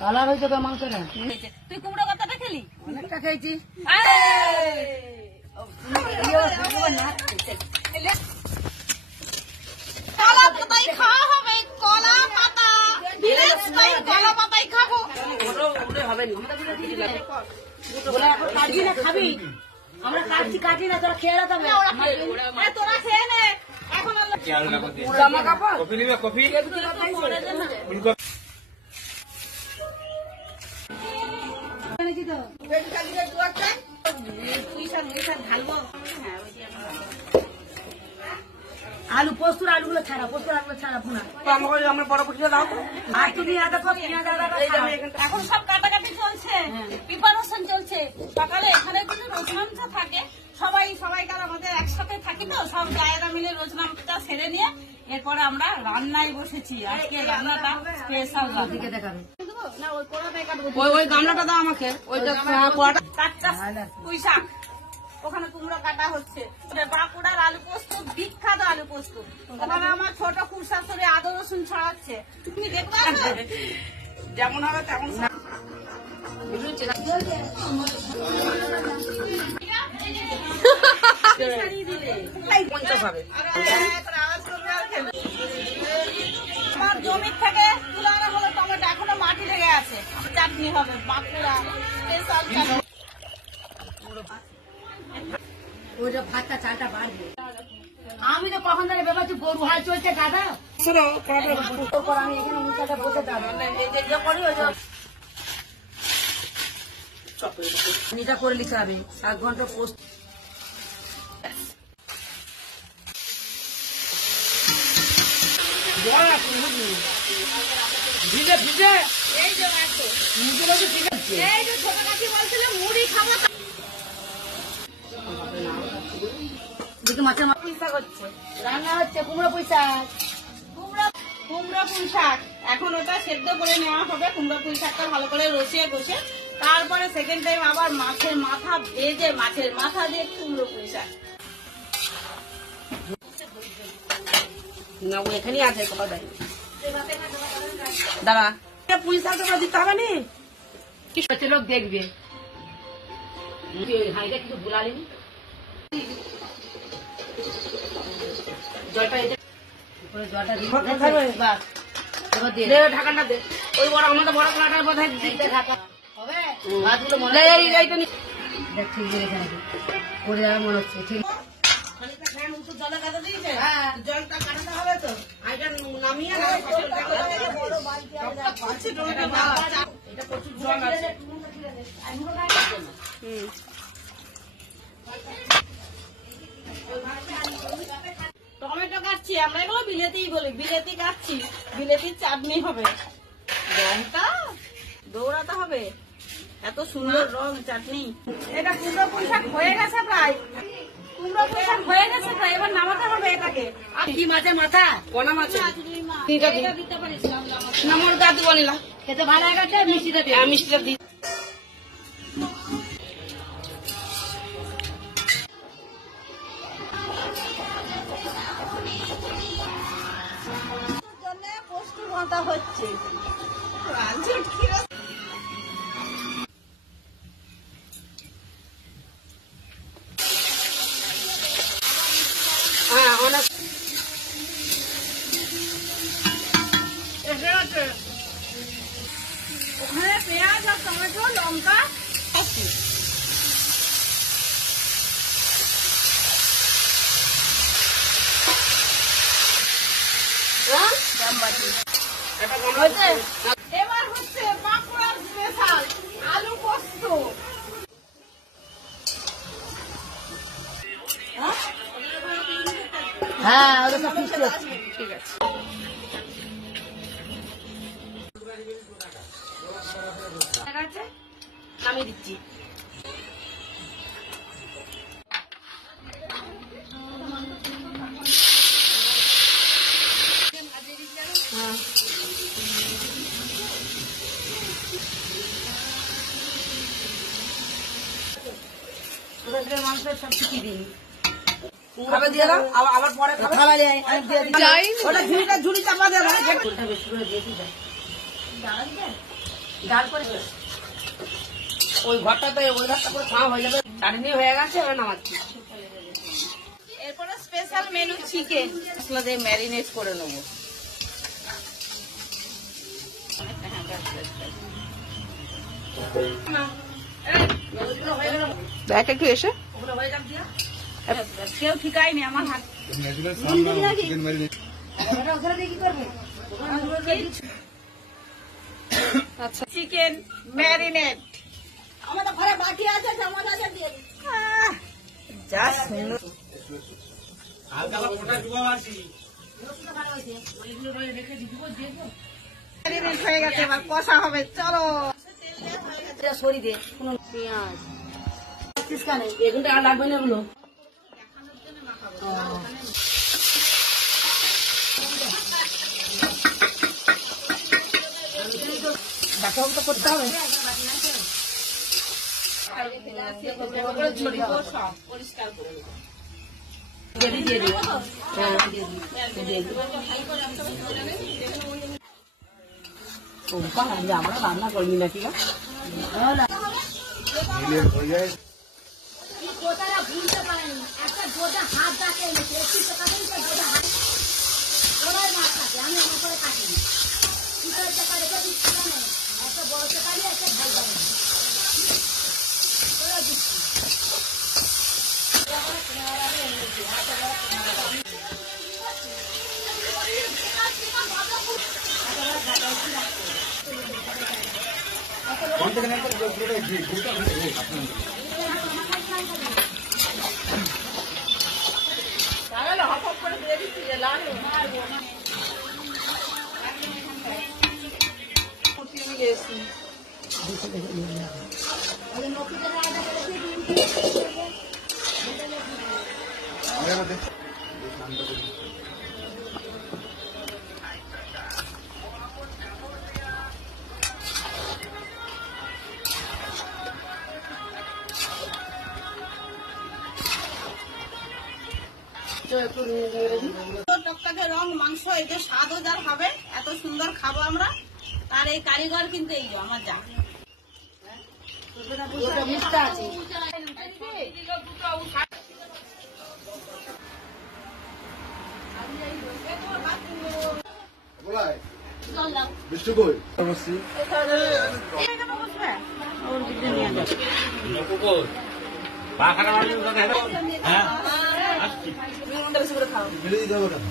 Colour হয়েছে তো মাংসটা। তুই কুমড়ো কতটা খেলি? অনেকটা খেয়েছি। কলা পাতাই খাওয়া হবে, কলা পাতা কলা পাতাই খাবো। কাটি না খাবি? আমরা কাটি না, তোরা খেয়ে রাখ। তোরা খেয়ে নে। এখন জামা কাপড় কফি নিবে? কফি আলু পোস্তুর আলুগুলো ছাড়া, পুনা আমরা বড় পুটিটা দাও তো। আর তুমি এখন সব কাটাকাটি চলছে, প্রিপারেশন চলছে। সকালে এখানে যদি রোজনামটা থাকে, সবাইকার আমাদের একসাথে থাকি তো, সব জায়গা মিলে রোজনামটা সেরে নিয়ে এরপরে আমরা রান্নায় বসেছি। আজকে রান্নাটা স্পেশাল। দিকে দেখাবে না ওই কোড়াটাই কাটবো। ওই গামলাটা দাও আমাকে। ওইটা কাঁচা পুঁই শাক, ওখানে কুমড়ো কাটা হচ্ছে। বাঁকুড়ার আলু পোস্ত, বিখ্যাত আলু পোস্ত। ওখানে আমার ছোট খুরশাশুড়ি আদা রসুন ছড়াচ্ছে। তুমি দেখবে যেমন হবে তেমন। আমার জমির থেকে তুলে আনা হলো টমেটো, এখনো মাটি লেগে আছে। চাটনি হবে, বাঁকুড়া স্পেশাল চাটনি। ওইটা ভাতটা চালটা বাড়বে। আমি তো কখন ধরে ভেবেছি গরু হাল চলছে দাদা। আমি এখানে উল্টাটা বসে দাদা এটা করে লিখতে হবে 7 ঘন্টা পোস্ট। এই যে রাখো, এই যে ছোট কাকি বলছিল মুড়ি খাবো। মাছের পুঁই শাক হচ্ছে, রান্না হচ্ছে কুমড়ো পুঁই শাক। কুমড়ো পুঁই শাক এখন ওটা সেদ্ধ করে নেওয়া হবে। কুমড়ো পুঁই শাকটা ভালো করে রসিয়ে বসে, তারপরে সেকেন্ড টাইম আবার মাছের মাথা ভেজে, মাছের মাথা দিয়ে কুমড়ো পুঁই শাক। না ও এখানেই আছে, কোথাও দেয় দাঁড়া। পুঁই শাক তোমরা দিতে হবে নি, কি লোক দেখবে। হাইটা কিছু বুলালিনি, জলটা জলটা দিয়ে ঢাকাটা দে। ওই বড় আমাদের বড় কলাটার বোধ হয় হবে। ভাতগুলো মনে দেখ ঠিক রেখে নাকি করে যাবে মনে হচ্ছে। ঠিক জলে কাটা দিয়েছে, জলটা কাটাতে হবে তো, আইটা নামিয়ে এটা প্রচুর জল আছে। টমেটো কাটছি, আমরা এগুলো বিলেতিই বলি, বিলেতি কাটছি। বিলেতির চাটনি হবে। রংটা দৌড়াতে হবে, এত সুন্দর রং চাটনি। এটা কুমড়ো পুঁই শাক হয়ে গেছে প্রায়, কুমড়ো পুঁই শাক হয়ে গেছে প্রায়। এবার নামাতে হবে এটাকে। আর কি মাছের মাথা, কোনা মাছের দিতে পারিস নামর দাদু বলিলাম খেতে ভালো হয়ে গেছে। মিষ্টিটা দিয়ে, মিষ্টিটা দিই। পোস্ট বাঁধা হচ্ছে। হ্যাঁ অনেক ওখানে পেঁয়াজ আর টমেটো লঙ্কা এবার হচ্ছে বাঁকুড়ার স্পেশাল আলু পোস্ত। হ্যাঁ ওটা সব মিষ্টি হচ্ছে। ঠিক আছে নামিয়ে দিচ্ছি। মাংস সব শিখিয়ে দিই। খাবে দিয়ে দাও, আবার পরে খাবে। থালা নেই, আমি দিয়ে দিচ্ছি। ওটা ঝুড়ি চাপা দিয়ে দাও। ওটা বেশি করে দিয়ে দিই। ডাল করে দে। ওই ঘরটাতে ওই ঘরটা করে খাওয়া হয়ে যাবে। চাটনি হয়ে গেছে, এবার নামাচ্ছি। এরপরে স্পেশাল মেনু চিকেন মশলা দিয়ে ম্যারিনেট করে নেবো। দেখ একটু এসে। ওগুলো হয়ে যাক দিয়া। কেউ ঠিকায়নি আমার হাত। ওটা ওখানে দিয়ে কি করবে? আচ্ছা চিকেন ম্যারিনেট আমাদের ঘরে বাকি আছে, জমা আছে দিয়ে দিই। যা সুন্দর ম্যারিনেট হয়ে গেছে, এবার কষা হবে। চলো এটা সরি দে, কোনো পেঁয়াজ কানে বেগুনটা আর লাগবে না এগুলো। ডাক্তার তো করতে হবে। পরিষ্কার করে দিয়ে দিই। হ্যাঁ দিয়ে দিই। আমরা রান্না করিনি নাকি বা? টকটকে রং মাংস, এই যে স্বাদও যার হবে, এত সুন্দর খাবো আমরা। তার এই কারিগর কিন্তু এই যে আমার যা। ওটা মিষ্টা আছে। বৃষ্টি কই ফেলে দিতে হবে কেন?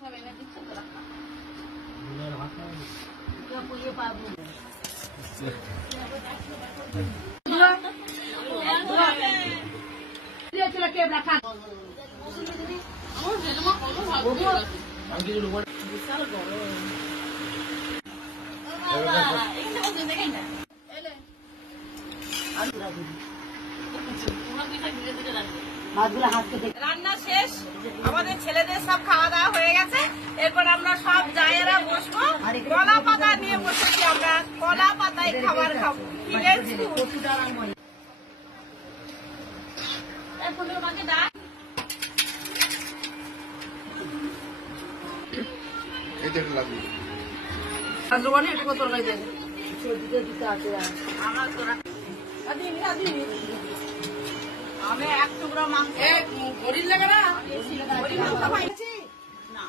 সব এনে দিচ্ছে তো রাখা। মাছগুলো হাতকে দেখে রান্না শেষ, আমাদের ছেলেদের সব খাওয়া দাওয়া হয়ে গেছে। এরপর আমরা সব জায়েরা বসবো। কলা পাতা নিয়ে বসেছি আমরা, কলা পাতায় খাবার খাবো। কি রে চিকু? এখন আমাকে ডাক। এই তো এটা লাগবে। আলুবানি একটু কত তরকারি দেবে। আমার তোরা আমি এক টুকরো মাংস ঘড়ির লাগে না? ওই মাংস খাইছি না।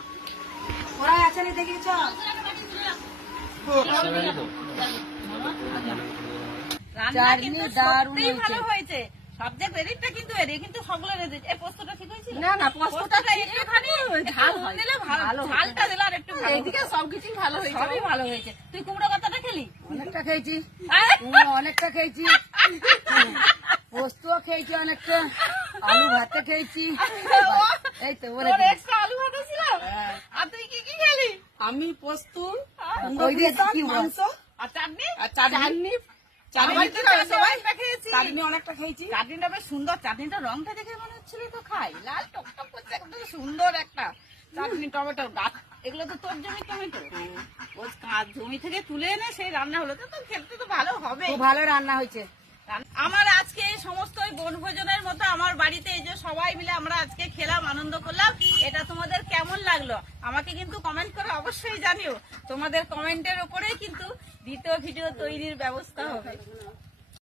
ওরা আছে না দেখিয়েছ? রান্না কিন্তু সত্যিই ভালো হয়েছে। সাবজেক্ট এদিকটা কিন্তু এদিকে কিন্তু সবগুলো রেডি। এই পোস্তটা ঠিক হয়েছিল? না না, পোস্তটা একটুখানি ঝাল দিলে ভালো, ঝালটা দিলে আর একটু ভালো। এইদিকে সবকিছুই ভালো হয়েছে। সবই ভালো হয়েছে। তুই কুমড়ো কথাটা খেলি? অনেকটা খেয়েছি, আয়! অনেকটা খেয়েছি, পোস্তও খেয়েছি অনেকটা, আলু ভাতে খেয়েছি। এই তো বলে তোর দিই। extra আলু ভাজা ছিল? আর তুই কি কি খেলি? আমি পোস্ত, ওই দিয়ে কি মাংস আর চাটনি? আর চাটনি। চাটনি সবাই তো সবাই অনেকটা খেয়েছি। চাটনি অনেকটা খেয়েছি। চাটনিটা বেশ সুন্দর। চাটনিটা রংটা দেখে মনে হচ্ছিল তো খাই, লাল টকটক করছে, একদম সুন্দর একটা চাটনি। টমেটো গাছ, এগুলো তো তোর জমি টমেটো, ওই জমি থেকে তুলে এনে সেই রান্না হলো, তো তোর খেতে তো ভালো হবে। খুব ভালো রান্না হয়েছে। রান্না আমার আজকে এই সমস্ত ওই বনভোজনের মতো আমার বাড়িতে এই যে সবাই মিলে আমরা আজকে খেলাম, আনন্দ করলাম, এটা তোমাদের কেমন লাগলো আমাকে কিন্তু কমেন্ট করে অবশ্যই জানিও। তোমাদের কমেন্টের উপরেই কিন্তু দ্বিতীয় ভিডিও তৈরির ব্যবস্থা হবে।